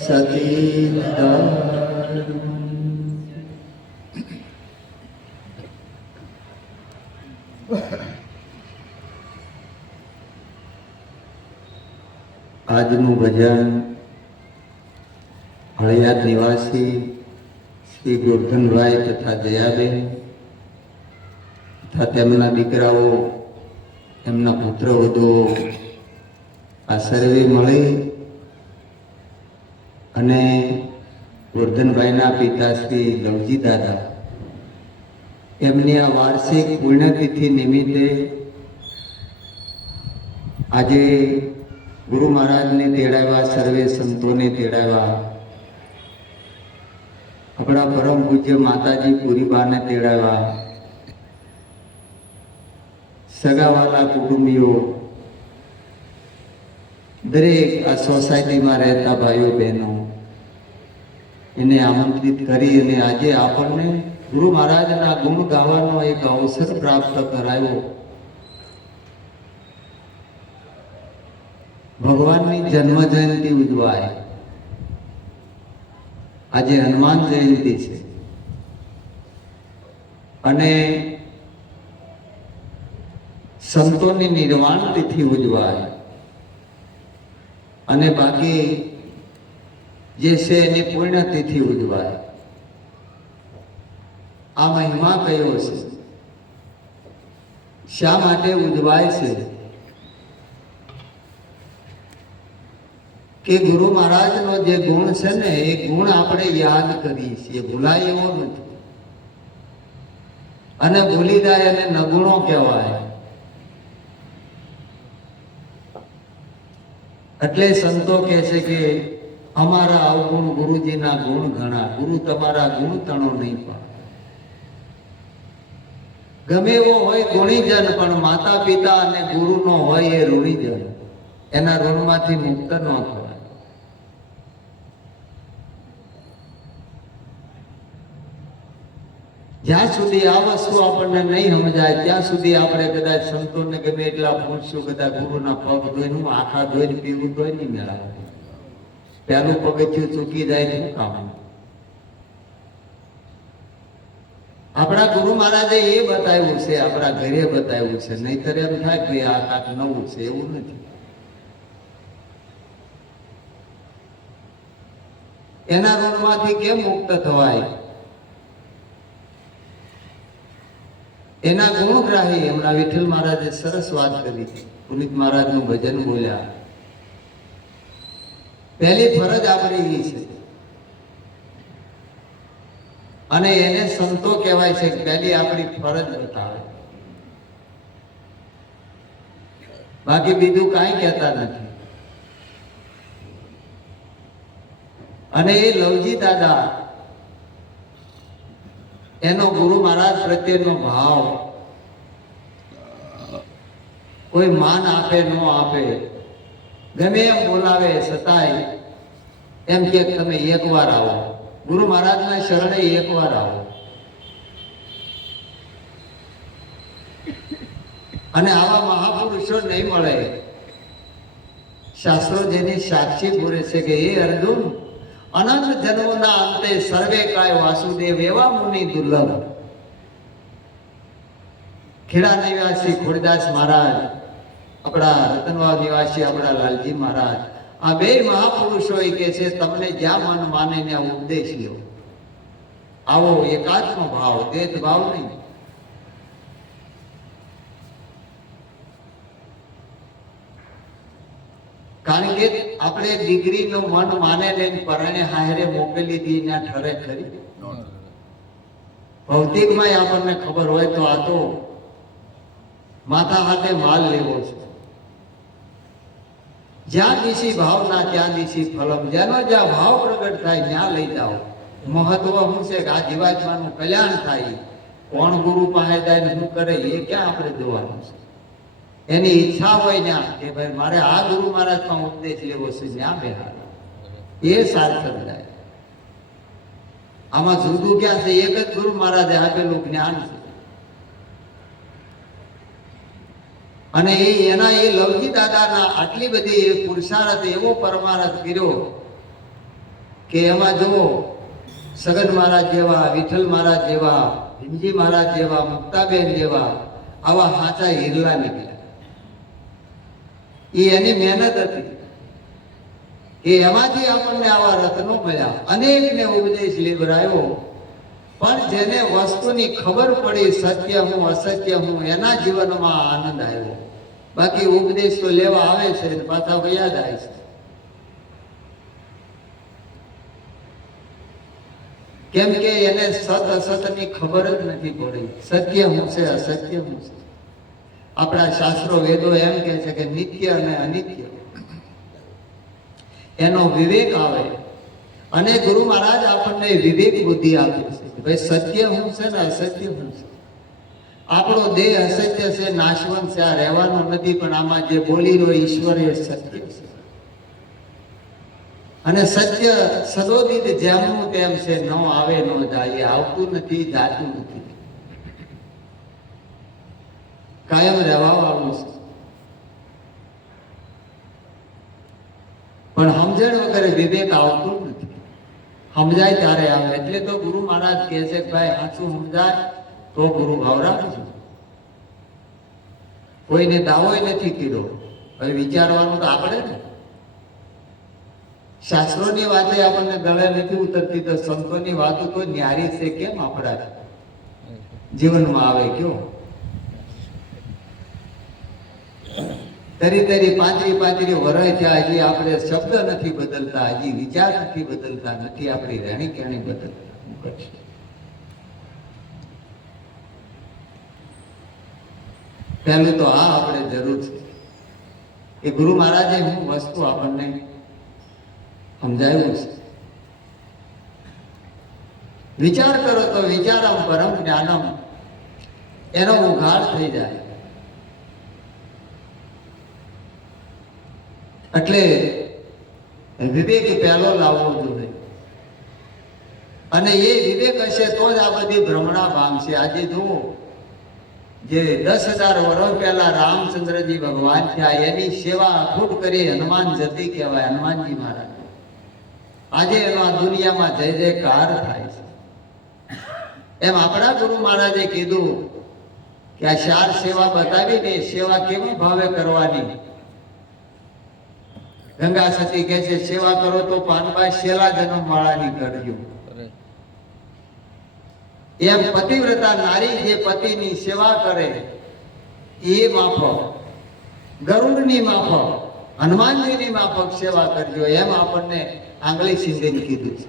આજનું ભજન હળિયાદ નિવાસી શ્રી ગોરધનભાઈ તથા જયાબેન તથા તેમના દીકરાઓ, એમના પુત્રવધુઓ આ સર્વે મળી અને ગોરધનભાઈના પિતા શ્રી લવજી દાદા એમની આ વાર્ષિક પુણ્યતિથિ નિમિત્તે આજે ગુરુ મહારાજને તેડાવ્યા, સર્વે સંતોને તેડાવ્યા, આપણા પરમ પૂજ્ય માતાજી પુરીબાને તેડાવ્યા, સગાવાલા કુટુંબીઓ, દરેક આ સોસાયટીમાં રહેતા ભાઈઓ બહેનો એને આમંત્રિત કરી અને આજે આપણને ગુરુ મહારાજના ગુણ ગાવાનો એક અવસર પ્રાપ્ત કરાયો. ભગવાનની જન્મ જયંતિ ઉજવાય. આજે હનુમાન જયંતિ છે અને સંતોની નિર્વાણ તિથિ ઉજવાય અને બાકી જે છે એની પુણ્ય તિથિ ઉજવાય. આ મહિમા કયો છે? શા માટે ઉજવાય છે? કે ગુરુ મહારાજનો જે ગુણ છે ને એ ગુણ આપણે યાદ કરીએ છીએ, ભૂલાય એવો નથી. અને ભૂલી જાય અને નગુણો કહેવાય. એટલે સંતો કહે છે કે અમારા અવગુણ ગુરુજીના ગુણ ઘણા, ગુરુ તમારા ગુણ તણો નહીં પાડે. ગમે એવો હોય ગુણીજન, પણ માતા પિતા અને ગુરુ નો હોય એ ઋણીજન, એના ઋણમાંથી મુક્ત ન થાય. જ્યાં સુધી આ વસ્તુ આપણને નહીં સમજાય ત્યાં સુધી આપણે કદાચ સંતોને ગમે એટલા પૂછશું, કદાચ ગુરુના પગ ધોઈને આખા ધોઈને પીવું તો નહીં મેળાવે. પહેલું પગથિયું ચૂકી જાય શું કામ? આપણા ગુરુ મહારાજે એ બતાવ્યું છે, આપણા ઘરે બતાવ્યું છે. નહીતર એમ થાય કે આ કાંક નવું છે, એવું નથી. એના ઋણમાંથી કેમ મુક્ત થવાય? એના ગુણગ્રાહી હમણાં વિઠ્ઠલ મહારાજે સરસ વાત કરી. પુનિત મહારાજનું ભજન બોલ્યા. પહેલી ફરજ આપણી એ છે અને એને સંતો કહેવાય છે. પહેલી આપણી ફરજ બતાવે, બાકી બીજું કાંઈ કહેતા નથી. અને એ લવજી દાદા, એનો ગુરુ મહારાજ પ્રત્યેનો ભાવ, કોઈ માન આપે ન આપે, ગમે એમ બોલાવે છતાંય એમ કે તમે એકવાર આવો, ગુરુ મહારાજના શરણે એકવાર આવો. અને આવા મહાપુરુષો નહીં મળે. શાસ્ત્રો જેની સાક્ષી પૂરે છે કે એ અર્જુન, અનંત જન્મોના અંતે સર્વે કાય વાસુદેવ એવા મુનિ દુર્લભ. ખેડા નિવાસી ખોડદાસ મહારાજ, આપણા રતનવાવ નિવાસી આપણા લાલજી મહારાજ, આ બે મહાપુરુષો કે છે તમને જ્યાં મન માને ત્યાં ઉપદેશ લ્યો. આવો એકાત્મ ભાવ, દેહ ભાવ નહીં. કારણ કે આપણે દીકરીનું મન માને લઈને પરણે હારે મોકલી હતી ત્યાં ઠરે ખરી. ભૌતિકમાં આપણને ખબર હોય તો આ તો માથા હાથે માલ લેવો છે. જ્યાં દિશી ભાવના ત્યાં દિશી ફલમ. જેનો જ્યાં ભાવ પ્રગટ થાય ત્યાં લઈ જાઓ. મહત્વ શું છે કે આ જીવાત્માનું કલ્યાણ થાય. કોણ ગુરુ પાસે જાય ને શું કરે એ ક્યાં આપણે જોવાનું છે? એની ઈચ્છા હોય ત્યાં કે ભાઈ મારે આ ગુરુ મહારાજ પણ ઉપદેશ લેવો છે, ત્યાં બેહાર એ સાર્થક જાય. આમાં જુદું ક્યાં છે? એક જ ગુરુ મહારાજે આપેલું જ્ઞાન છે. અને એના એ લવજી દાદાના આટલી બધી પુરુષાર્થ, એવો પરમાર્થ કર્યો કે એમાં જુઓ સગન મહારાજ જેવા, વિઠ્ઠલ મહારાજ જેવા, ભીમજી મહારાજ જેવા, મુક્તાબેન જેવા આવા હાચા હિરલા નીકળ્યા. એ એની મહેનત હતી કે એમાંથી આપણને આવા રત્નો મળ્યા. અનેકને ઉપદેશ લેવરાયો, પણ જેને વસ્તુની ખબર પડી સત્ય હું અસત્ય હું, એના જીવનમાં આનંદ આવ્યો. બાકી ઉપદેશ તો લેવા આવે છે ને પાછા વયા જાય છે. કેમ કે એને સત અસતની ખબર જ નથી પડી. સત્ય હું છે, અસત્ય હું છે. આપણા શાસ્ત્રો વેદો એમ કે છે કે નિત્ય અને અનિત્ય એનો વિવેક આવે. અને ગુરુ મહારાજ આપણને વિવેક બુદ્ધિ આપે છે. ભાઈ સત્ય હું છે ને અસત્ય હું છે. આપણો દેહ અસત્ય છે, નાશવંત છે, આ રહેવાનું નથી. પણ આમાં જે બોલી રહ્યો ઈશ્વર એ સત્ય છે. અને સત્ય સદોદિત જેમનું તેમ છે, ન આવે ન જાય. આવતું નથી, જાતું નથી, કાયમ રહેવા વાળું છે. પણ સમજણ વગર વિવેક આવતું નથી. સમજાય ત્યારે આવે. એટલે તો ગુરુ મહારાજ કહે છે કે ભાઈ સાચું સમજાય તો ગુરુ ભાવ રાખજો. કોઈને દાવોય નથી કીધો. હવે વિચારવાનું તો આપણે ને. શાસ્ત્રોની વાતે આપણને ગળે નથી ઉતરતી તો સંતોની વાતો તો ન્યારી છે કેમ આપણા જીવનમાં આવે કયો? તરી પાંત્રી વરય થયા, હજી આપણે શબ્દ નથી બદલતા, હજી વિચાર નથી બદલતા, નથી આપણી રહેણી કહેણી બદલતા. પહેલું તો આ આપણે જરૂર છે કે ગુરુ મહારાજે હું વસ્તુ આપણને સમજાયું છે. વિચાર કરો તો વિચારમ પરમ જ્ઞાનમ એનો ઉઘાડ થઈ જાય. એટલે વિવેક પહેલો લાવવો જોઈએ. અને એ વિવેક હશે તો જ આ બધી ભ્રમણા પામશે. આજે જુઓ જે 10,000 વર્ષ પહેલા રામચંદ્રજી ભગવાન થયા, એની સેવા અખૂટ કરી હનુમાન જતી કહેવાય, હનુમાનજી મહારાજ. આજે એનો આ દુનિયામાં જય જયકાર થાય છે. એમ આપણા ગુરુ મહારાજે કીધું કે આ 4 સેવા બતાવીને સેવા કેવી ભાવે કરવાની. ગંગા સતી કહે છે સેવા કરો તો પાનબાઈ છેલ્લા જન્મ વાળાની કરજો. એમ પતિવ્રતા નારી જે પતિની સેવા કરે એ માફક, ગરુડની માફક, હનુમાનજીની માફક સેવા કરજો. એમ આપણને આંગળી સિંધીને કીધું છે.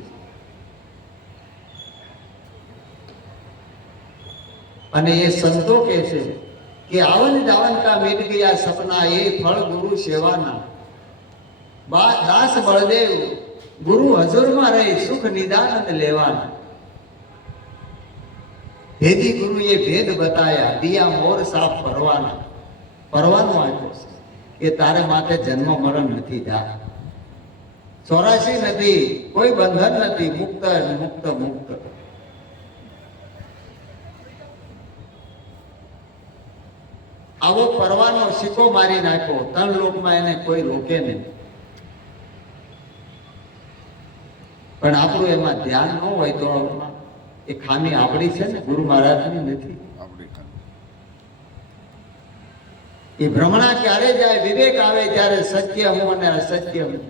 અને એ સંતો કહે છે કે આવન જાવન કા મીટ ગયા સપના, એ ફળ ગુરુ સેવાના. દાસ બળદેવ ગુરુ હજુરમાં રહી સુખ નિદાનંદ લેવાના. ભેદી ગુરુએ ભેદ બતાયા, દિયા મોર સાફ પરવાના. પરવાનો આપ્યો છે કે તારે માથે જન્મ મરણ નથી. જા 84 નથી, કોઈ બંધન નથી, મુક્ત મુક્ત મુક્ત. આવો પરવાનો સિક્કો મારી નાખ્યો. 3 લોકમાં એને કોઈ રોકે નહીં. પણ આપણું એમાં ધ્યાન ન હોય તો એ ખામી આપણી છે ને, ગુરુ મહારાજની નથી. એ ભ્રમણા ક્યારે જાય? વિવેક આવે ત્યારે સત્ય હું અને અસત્ય હું.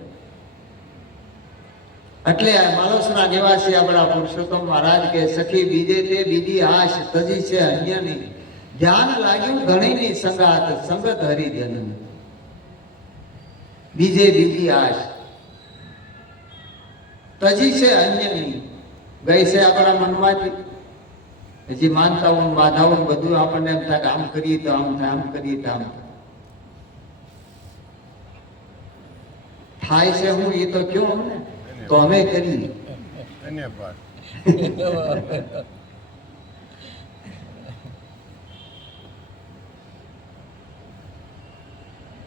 એટલે માલસના નિવાસી આપણા પુરુષોત્તમ મહારાજ કે સખી બીજે તે બીજી આશ તજી છે અન્યની, ધ્યાન લાગ્યું ઘણીની સંગાત સંગત હરિજન. બીજે બીજી આશ તજી છે અન્યની, ગઈ છે આપણા મનમાંથી. હજી માનતાઓ બાધાઓ બધું આપણને એમ થાય કે આમ કરીએ તો આમ થાય, આમ કરીએ તો આમ થાય છે. હું એ તો કયો અમને તો અમે કરીએ.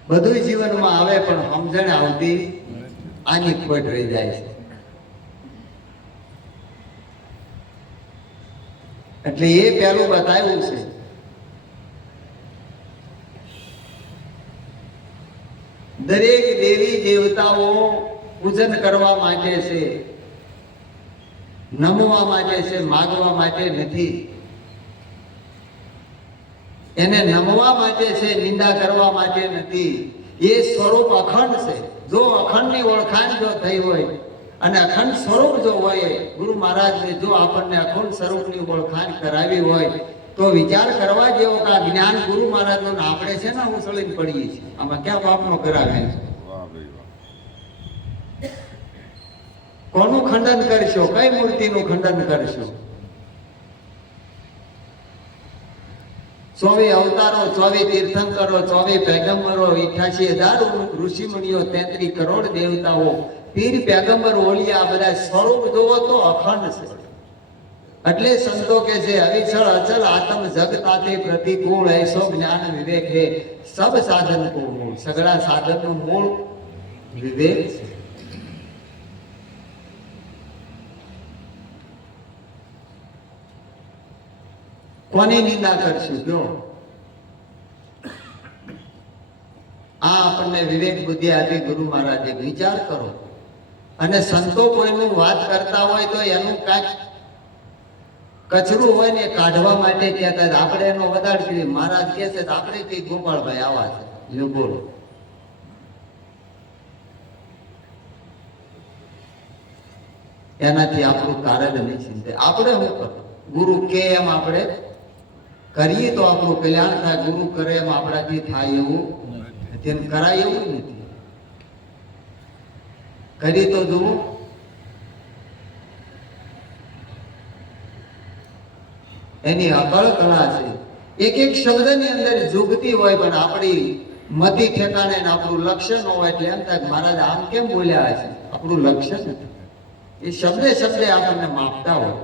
બધું જીવનમાં આવે પણ સમજણ આવતી આની ખોટ રહી જાય છે. એટલે એ પહેલું બતાવ્યું છે. દરેક દેવી દેવતાઓ પૂજન કરવા માટે છે. નમવા માટે છે, માગવા માટે નથી. એને નમવા માટે છે, નિંદા કરવા માટે નથી. એ સ્વરૂપ અખંડ છે. જો અખંડની ઓળખાણ જો થઈ હોય અને અખંડ સ્વરૂપ જો હોય, ગુરુ મહારાજને જો આપણને અખંડ સ્વરૂપની ઓળખાણ કરાવી હોય તો વિચાર કરવા જેવો કે આ જ્ઞાન ગુરુ મહારાજનું આપણે છે ને ઉછળીને પડીએ છીએ. આમાં ક્યાં બાપનો કરાવે છે? કોનું ખંડન કરશો? કઈ મૂર્તિનું ખંડન કરશો? 24 અવતારો, 24 તીર્થંકરો, 24 પેગમ્બરો, 88,000 ઋષિ મુનિઓ, 33 કરોડ દેવતાઓ, પીર પેગમ્બર ઓલિયા, બધા સ્વરૂપ જોવો તો અખંડ છે. એટલે સંતો કે છે અવિચળ અચલ આત્મ જગતાતે પ્રતિકૂળ એસો જ્ઞાન વિવેક હે સબ સાધન કો મૂળ. સગળા સાધનનું મૂળ વિવેક છે. કોની નિંદા કરશું? જો આ આપણને વિવેક બુદ્ધિ આપી ગુરુ મહારાજે. વિચાર કરો. અને સંતો કોઈનું વાત કરતા હોય તો એનું કાંઈક કચરું હોય ને કાઢવા માટે કહેતા, આપણે એનો વધારે કરીએ. મહારાજ કહે છે આપણે કઈ ગોપાળભાઈ આવા છે, જો બોલો. એનાથી આપણું કારણ નહીં ચિંતા. આપણે શું કરો? ગુરુ કે એમ આપણે કરીએ તો આપણું કલ્યાણ થાય. ગુરુ કરે એમ આપણાથી થાય એવું તેને કરાય એવું નથી. કરી તો જુઓ. એની અકળ કળા છે. એક એક શબ્દની અંદર જુગતી હોય, પણ આપણી મતિ ઠેકાણે આપણું લક્ષ્ય ન હોય એટલે એમ થાય મહારાજ આમ કેમ બોલ્યા છે? આપણું લક્ષ્ય નથી. એ શબ્દે શબ્દે આપણને માપતા હોય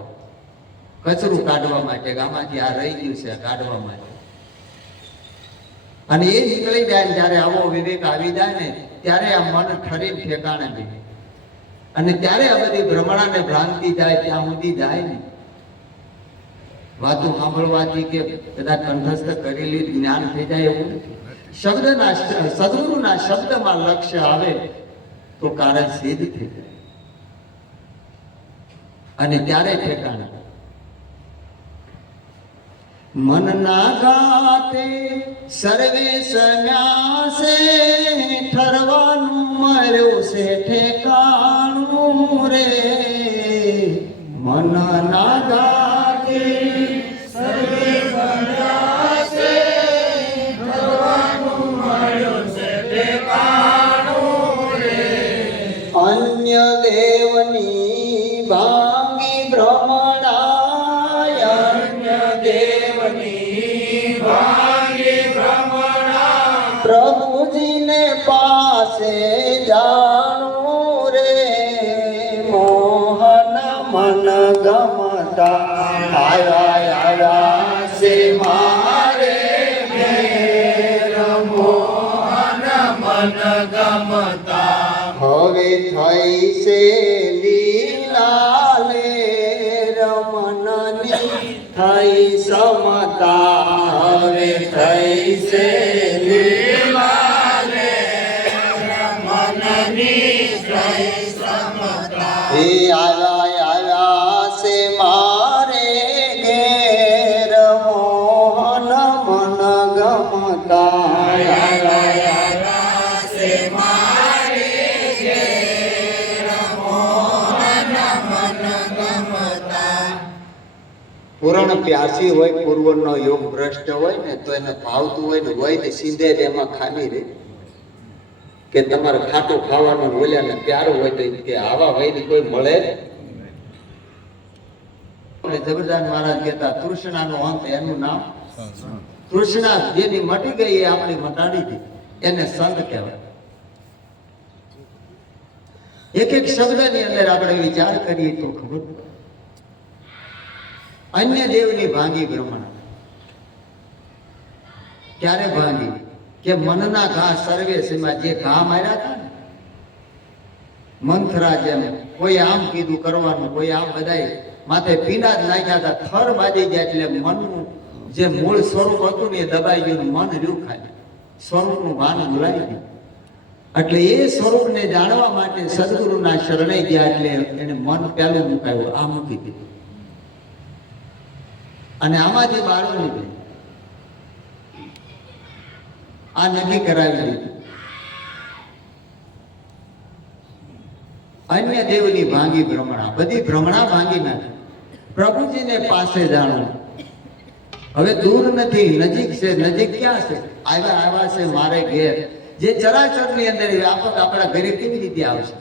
કચરું કાઢવા માટે, આમાંથી આ રહી ગયું છે કાઢવા માટે. અને એ નીકળી જાય ને જ્યારે આવો વિવેક આવી જાય ને ત્યારે આ મન ઠરી ઠેકાણે દે. અને ત્યારે આ બધી ભ્રમણા ને ભ્રાંતિ જાય ત્યાં સુધી જાય ને. વાતો સાંભળવાથી કે બધા કંઠસ્થ કરેલી જ્ઞાન થઈ જાય એવું નથી. શબ્દના સદગુરુના શબ્દમાં લક્ષ્ય આવે તો કારણ સિદ્ધ થઈ જાય અને ત્યારે ઠેકાણે. મનના ગાતે સર્વે સંન્યાસે ઠરવાનું મળ્યું છે ઠેકાણું રે. મનના ગાતે સર્વે સંન્યાસે ઠરવાનું મળ્યું છે ઠેકાણું રે. અન્ય દેવની ભાંગી ભ્રમણા, પ્રભુજીને પાસે જાણું રે. મોહન મન ગમતા આયા છે મારે ઘેર. મોહન મન ગમતા હવે થઈ છે લીલા લેર. મનની થઈ સમતા હવે થઈ છે લીલા લેર. મનની થઈ સમતા એ આવ્યા છે મારે ઘેર. મોહન મન ગમતા આવ્યા છે મારે ઘેર. મોહન મન ગમતા. પૂરણ પ્યાસી હોય, પૂર્વનો યોગ ભ્રષ્ટ હોય ને તો એને ભાવતું હોય ને સીધે જ એમાં ખામી રહે. કે તમારે ખાટું ખાવાનું બોલ્યા ને પ્યારું હોય તો કે આવા હોય ને કોઈ મળે. જબરદાન મહારાજ કહેતા તૃષ્ણાનો અંત એનું નામ તૃષ્ણા જેની મટી ગઈ એ આપણી મટાડી હતી એને સંત કહેવાય. એક એક શબ્દની અંદર આપણે વિચાર કરીએ તો ખબર. અન્ય દેવની ભાંગી ભ્રમણા ક્યારે ભાંગી? કે મનના ઘા સર્વે સીમા. જે ઘા માર્યા હતા ને મંથરા જેમ, કોઈ આમ કીધું કરવાનું, કોઈ આમ બધાય માથે પીડા જ નાખ્યા હતા. થર બાજી ગયા એટલે મનનું જે મૂળ સ્વરૂપ હતું ને એ દબાઈ ગયું. મન રહ્યું ખાલી, સ્વરૂપનું ભાન ભૂલાઈ ગયું. એટલે એ સ્વરૂપને જાણવા માટે સદગુરુના શરણે ગયા. એટલે એને મન પેલું મુકાયું, આ મૂકી દીધું અને આમાંથી બહાર નીકળ્યું, આ નક્કી કરાવી દીધું. અન્ય દેવની ભાંગી ભ્રમણા, બધી ભ્રમણા ભાંગી નાખી. પ્રભુજીને પાસે જાણો. હવે દૂર નથી, નજીક છે. નજીક ક્યાં છે? આવ્યા છે મારે ઘેર. જે ચરાચરની અંદર વ્યાપક આપણા ઘરે કેવી રીતે આવશે?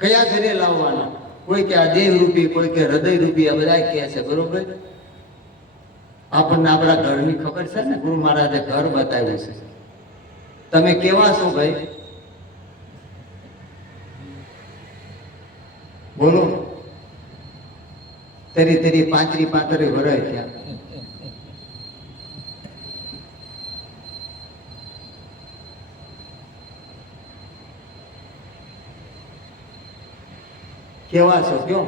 કયા ઘરે લાવવાના? કોઈ કે આ દેહ રૂપી, કોઈ કે હૃદય રૂપી, આ બધા કહે છે. બરોબર, આપણને આપણા ઘરની ખબર છે ને. ગુરુ મહારાજે ઘર બતાવ્યું છે. તમે કેવા છો ભાઈ? બોલો. તેરી પાંત્રી વરાય ત્યાં. કેવા છો કયો?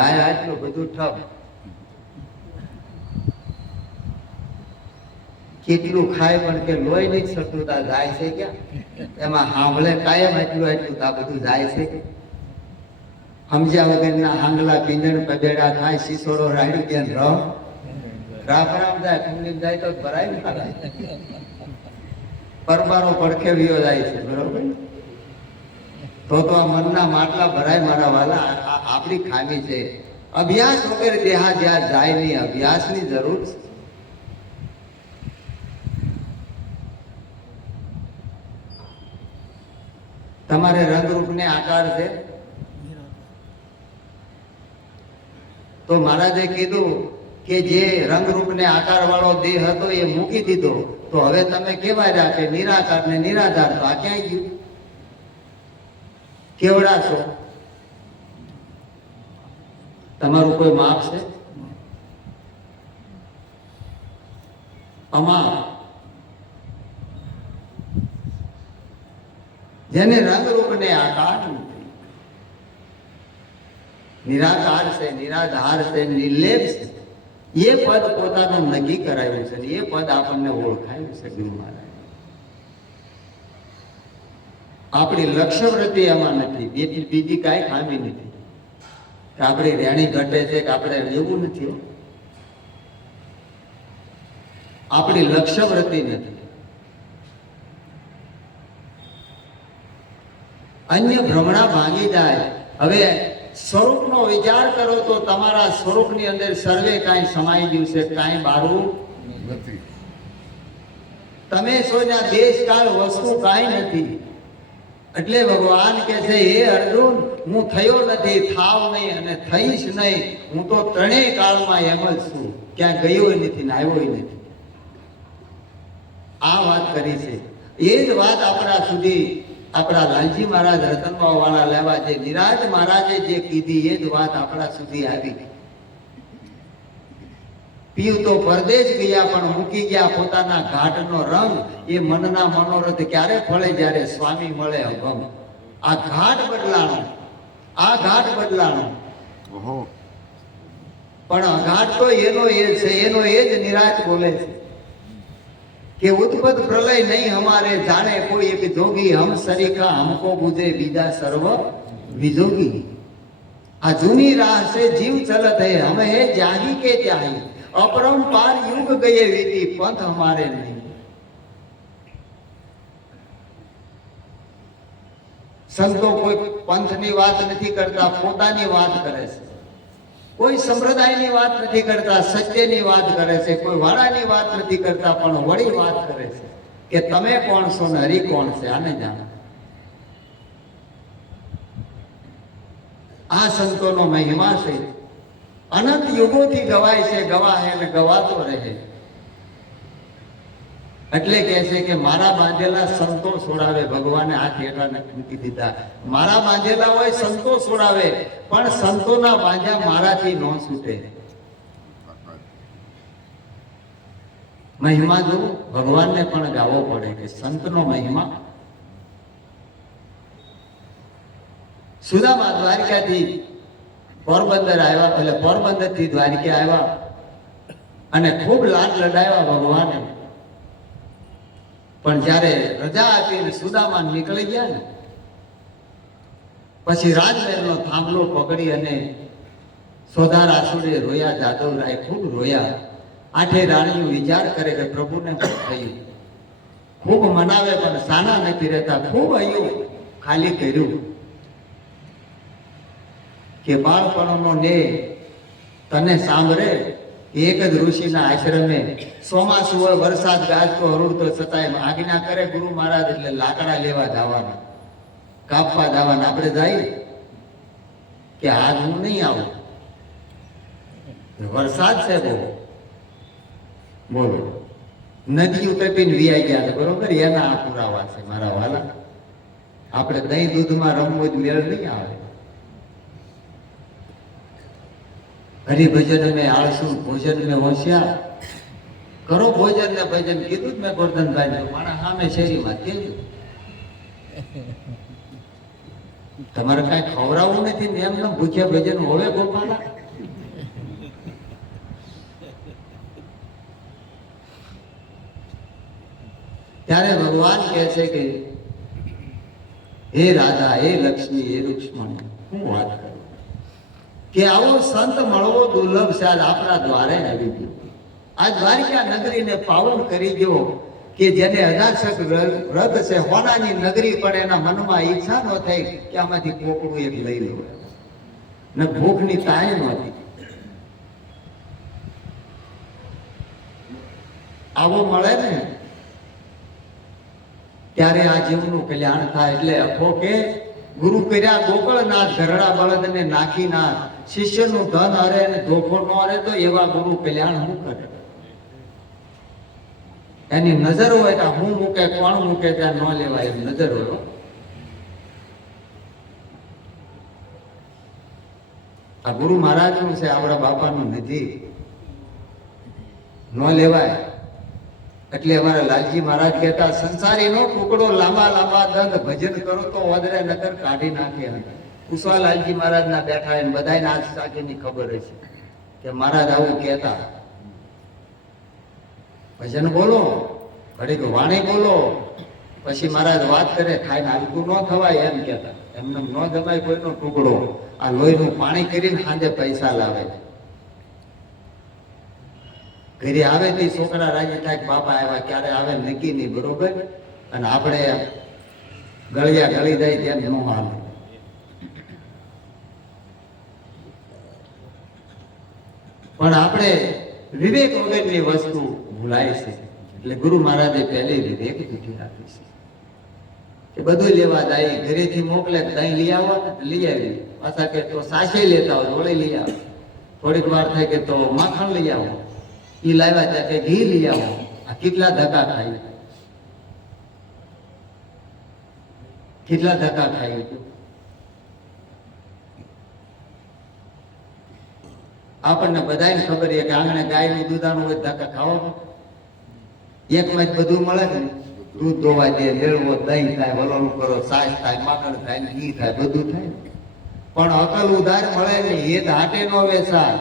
આટલું બધું ઠપ. કેટલું ખાય પણ કે લોહી નહીં સટુતા જાય છે ક્યાં? એમાં સાંભળે કાયમ એટલું આ બધું જાય છે. સમજ્યા વગરના હાંગલા પીંજણ પદેડા ખાય, શીશોડો રાડ્યું ત્યાં રામ જાય, કુંડલી જાય તો ભરાય ને ખાય. પરબારો પડખે વિયો જાય છે. બરોબર, તો આ મનના માટલા ભરાય મારા વાલા. આપણી ખામી છે. અભ્યાસ વગર દેહા જ્યાં જાય નહીં. અભ્યાસની જરૂર છે. તમારે રંગરૂપ ને આકાર છે તો મહારાજે કીધું કે જે રંગરૂપ ને આકાર વાળો દેહ હતો એ મૂકી દીધો. તો હવે તમે કેવા રહ્યા કે નિરાકાર ને નિરાધાર. તો આ ક્યાંય ગયું? કેવડા છો? તમારું કોઈ માપ છે? આમાં જેને રંગરૂપ ને આકાર નથી, નિરાકાર છે, નિરાધાર છે, નિર્લેપ છે, એ પદ પોતાનું નક્કી કરાયું છે. એ પદ આપણને ઓળખાયું છે ગુરુ મહારાજ. આપણી લક્ષ્યવૃત્તિ એમાં નથી. બીજી કાંઈ ખામી નથી કે આપણી રેણી ઘટે છે કે આપણે એવું નથી. આપણી લક્ષ્યવૃત્તિ નથી. અન્ય ભ્રમણા ભાંગી જાય. હવે સ્વરૂપનો વિચાર કરો તો તમારા સ્વરૂપની અંદર સર્વે કાંઈ સમાઈ ગયું છે. કાંઈ બારું નથી. તમે સોના દેશ કાળ વસ્તુ કાંઈ નથી. એટલે ભગવાન કે છે, હે અર્જુન, હું થયો નથી, થાવ નહીં અને થઈશ નહીં. હું તો ત્રણેય કાળમાં એમ જ છું. ક્યાં ગયો નથી ને આવ્યો નથી. આ વાત કરી છે. એ જ વાત આપણા સુધી આપણા લાલજી મહારાજ રતનબા વાળા લેવા છે. નિરાજ મહારાજે જે કીધી એ જ વાત આપણા સુધી આવી. પીવ તો પરદેશ ગયા પણ મૂકી ગયા પોતાના ઘાટનો રંગ. એ મનના મનોરથ ક્યારે ફળે? જ્યારે સ્વામી મળે અભંગ. આ ઘાટ બદલાણો, આ ઘાટ બદલાણો. પણ ઘાટ તો એનો એ છે, એનો એ જ નિરાજ બોલે છે કે ઉત્પત પ્રલય નહીં હમારે, જાણે કોઈ એક જોગી. હમ સરીખા હમકો બુझे બીજા સર્વ વિજોગી. આ જૂની રાહ से जीव चलत है, हमें है जाही के जाही. अपरंपार युग गए वीती, पंथ हमारे नहीं. સંતો કોઈ પંથની વાત નથી કરતા, પોતાની વાત કરે છે. કોઈ સંપ્રદાયની વાત નથી કરતા, સત્યની વાત કરે છે. કોઈ વાળાની વાત નથી કરતા, પણ વળી વાત કરે છે કે તમે કોણ છો ને હરિ કોણ છે. આને જાણો. આ સંતોનો મહિમા છે. અનંત યુગોથી ગવાય છે, ગવાહે ને ગવાતો રહે. એટલે કહે છે કે મારા બાંધેલા સંતો છોડાવે. ભગવાને હાથ હેઠા મૂકી દીધા. મારા બાંધેલા હોય સંતો છોડાવે, પણ સંતોના બાંધ્યા મારાથી ન છૂટે. મહિમા જો ભગવાનને પણ ગાવો પડે કે સંતનો મહિમા. સુદામા દ્વારકાથી પોરબંદર આવ્યા, એટલે પોરબંદર થી દ્વારકા આવ્યા અને ખૂબ લાડ લડાવ્યા ભગવાને. પણ જયારે રજા આપી ને સુદામા નીકળી ગયા ને, પછી રાજમહેલનો થાંભલો પકડી અને સોધાર આસુડે રોયા, જાદવરાય ખૂબ રોયા. આઠે રાણીઓ વિચાર કરે કે પ્રભુને શું થયું, ખૂબ મનાવે પણ સાના નથી રહેતા. ખૂબ હૈયું ખાલી કર્યું કે બાળપણનો ને તને સાંભળે. એક જ ઋષિના આશ્રમે ચોમાસું હોય, વરસાદ ગાજતો હરુડતો છતાંય આજ્ઞા કરે ગુરુ મહારાજ એટલે લાકડા લેવા જવાના, કાપવા જવાના. આપણે જઈએ કે આજ હું નહીં આવું, વરસાદ છે બહુ, બોલો. નદી ઉતરીને વિયાઈ ગયા છે, બરોબર, એના આ પુરાવા છે મારા વાલા. આપણે દહીં દૂધમાં રમવું જ મેળ નહીં આવે. હરિભજન મેં આળસુ, ભોજન મેં હોશિયાર. કરો ભોજન ને ભજન, કીધું જ મેં ગોરધનભાઈ માણસ સામે શેરીમાં કીધું. તમારે કઈ ખવડાવવું નથી ને એમને ભૂખ્યા ભજન હોવે ગોપાલા. ત્યારે ભગવાન કહે છે કે હે રાધા, હે લક્ષ્મી, હે રૂક્ષ્મણ, હું વાત કરું કે આવો સંત મળવો દુર્લભ છે. આજ આપણા દ્વારે આવી ગયો. આ દ્વારકા નગરીને પાવન કરી ગયો કે જેને અજાસક વ્રત છે, હોનાની નગરી, પણ એના મનમાં ઈચ્છા ન થઈ કે આમાંથી કોકડું એક લઈ લો, ને ભૂખની તાણ નહોતી. આવો મળે ને ત્યારે આ જીવનું કલ્યાણ થાય. એટલે અખો કે ગુરુ કર્યા ગોકળનાથ, ઘરડા બળદને નાખી નાથ. શિષ્યનું ધન હરે ને ધોખો ન હરે તો એવા ગુરુ કલ્યાણ શું કરે? એની નજર હોય કે હું મૂકે, કોણ મૂકે, ત્યાં ન લેવાય, એમ નજર હોય. આ ગુરુ મહારાજ નું છે, આપણા બાપાનું નથી, ન લેવાય. એટલે અમારા લાલજી મહારાજ કહેતા, સંસારીનો ટુકડો લાંબા લાંબા દંડ, ભજન કરો તો વધરે નગર કાઢી નાખે. કુશવા લાલજી મહારાજ ના બેઠા એને બધાને આજ સાચીની ખબર છે કે મહારાજ આવું કહેતા, ભજન બોલો, ઘડીક વાણી બોલો, પછી મહારાજ વાત કરે, ખાઈને હલકું ન થવાય એમ કહેતા. એમને ન જમાય કોઈનો ટુકડો. આ લોહીનું પાણી કરીને સાંજે પૈસા લાવે. ઘરે આવે તે છોકરા રાજી થાય, બાપા આવ્યા, ક્યારે આવે નક્કી નહીં, બરોબર. અને આપણે ગળિયા ગળી જાય તેમ ન હાલે. પણ આપણે વિવેક વગરની વસ્તુ ભૂલાય છે. એટલે ગુરુ મહારાજે પહેલી વિવેક દીધી રાખી છે કે બધું લેવા જાય. ઘરેથી મોકલે, દહીં લઈ આવો ને લઈ આવી, પાછા કે તો સાસે લેતા હોય વળી લઈ આવો. થોડીક વાર થાય કે તો માખણ લઈ આવો, ઈ લાવ્યા ત્યાં કે ઘી લઈ આવો. આ કેટલા ધક્કા ખાય, કેટલા ધક્કા ખાય. આપણને બધાને ખબર છે કે આંગણે ગાયનું દૂધાનું હોય, ધક્કા ખાવા એકમાં જ બધું મળે ને. દૂધ દોવા દે, મેળવો, દહીં થાય, વલોણું કરો, છાશ થાય, માખણ થાય, ઘી થાય, બધું થાય. પણ અકલ ઉધાર મળે ને, એ હાટે નો વેચાય.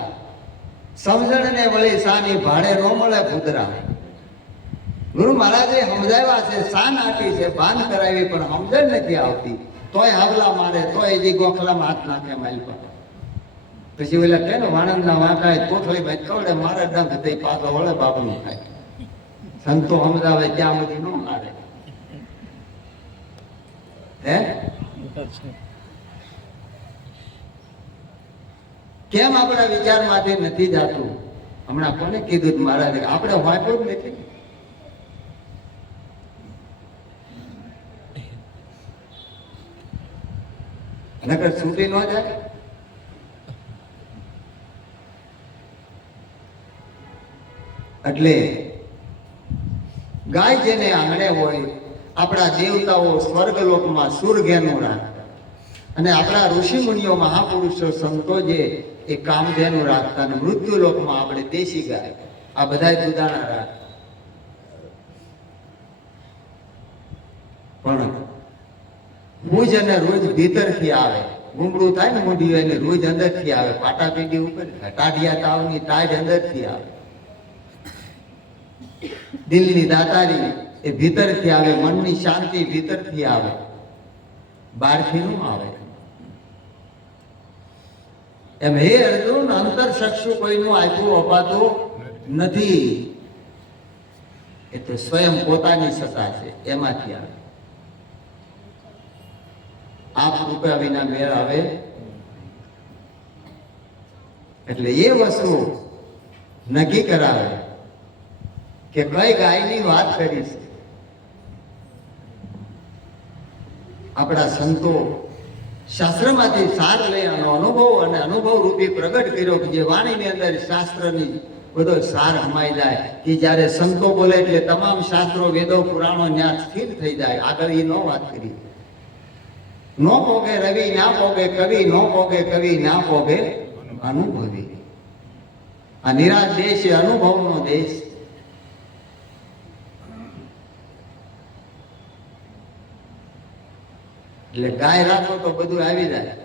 સમજણ ને વળી સાની ભાડે ન મળે ભૂતરા. ગુરુ મહારાજે સમજાવ્યા છે, શાન આપી છે, ભાન કરાવી, પણ સમજણ નથી આવતી. તોય હાવલા મારે, તોય જે ગોખલામાં હાથ નાખે માલ પર. પછી ઓલા કે વાણંદના વાંકાય કોથળી ભાઈ કવડે મારે ડંખ થઈ પાછો વળે બાપનું થાય. સંતો સમજાવે ત્યાં બધી ન મારે. હે કેમ આપણા વિચારમાંથી નથી જાતું? હમણાં કોને કીધું મહારાજે? આપણે વાંચ્યું જ નથી. નકર છૂટી ન જાય. એટલે ગાય જેને આંગણે હોય, આપણા દેવતાઓ સ્વર્ગલોકમાં સુરઘેનું રાખતા, અને આપણા ઋષિ મુનિઓ મહાપુરુષો સંતો જે એ કામધેનું રાખતા, અને મૃત્યુ લોકમાં આપણે દેશી ગાય, આ બધા દુધાણા રાખતા. પણ ભુજ અને રોજ ભીતરથી આવે ગુમડું થાય ને મોઢી એને રોજ અંદરથી આવે, પાટા પીડી ઉપર ટાઢિયા તાવની ટાઢ અંદરથી આવે. દિલની દાતારી એ ભીતરથી આવે, મનની શાંતિ ભીતરથી આવે, બહારથી નું આવે. એમ હે અર્જુન, અંતર ચક્ષુ કોઈનું આપ્યું અપાતું નથી, એ તો સ્વયં પોતાની સત્તા છે, એમાંથી આવે. આપ રૂપિયા વિના મેળ આવે. એટલે એ વસ્તુ નક્કી કરાવે કે કઈ ગાયની વાત કરી છે. આપણા સંતો શાસ્ત્રમાંથી સાર લઈ આનો અનુભવ અને અનુભવ રૂપી પ્રગટ કર્યો કે જે વાણીની અંદર શાસ્ત્રની બધો સાર હમાઈ જાય કે જ્યારે સંતો બોલે એટલે તમામ શાસ્ત્રો વેદો પુરાણો ત્યાં સ્થિર થઈ જાય. આગળ એ ન વાત કરી. નો પોગે રવિ ના પોગે કવિ, નો પોગે કવિ ના પોગે અનુભવી. આ નિરાશ દેશ એ અનુભવનો દેશ. એટલે ગાય રાખો તો બધું આવી જાય.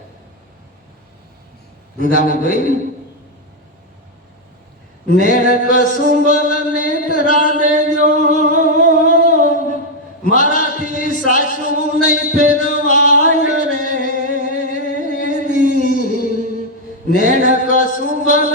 દુધામાં જોઈ નેણ કસુંબલ નેત્રા દેજો, મારાથી સાસુ નહીં ફેરવાય રે. નેણ કસુંબલ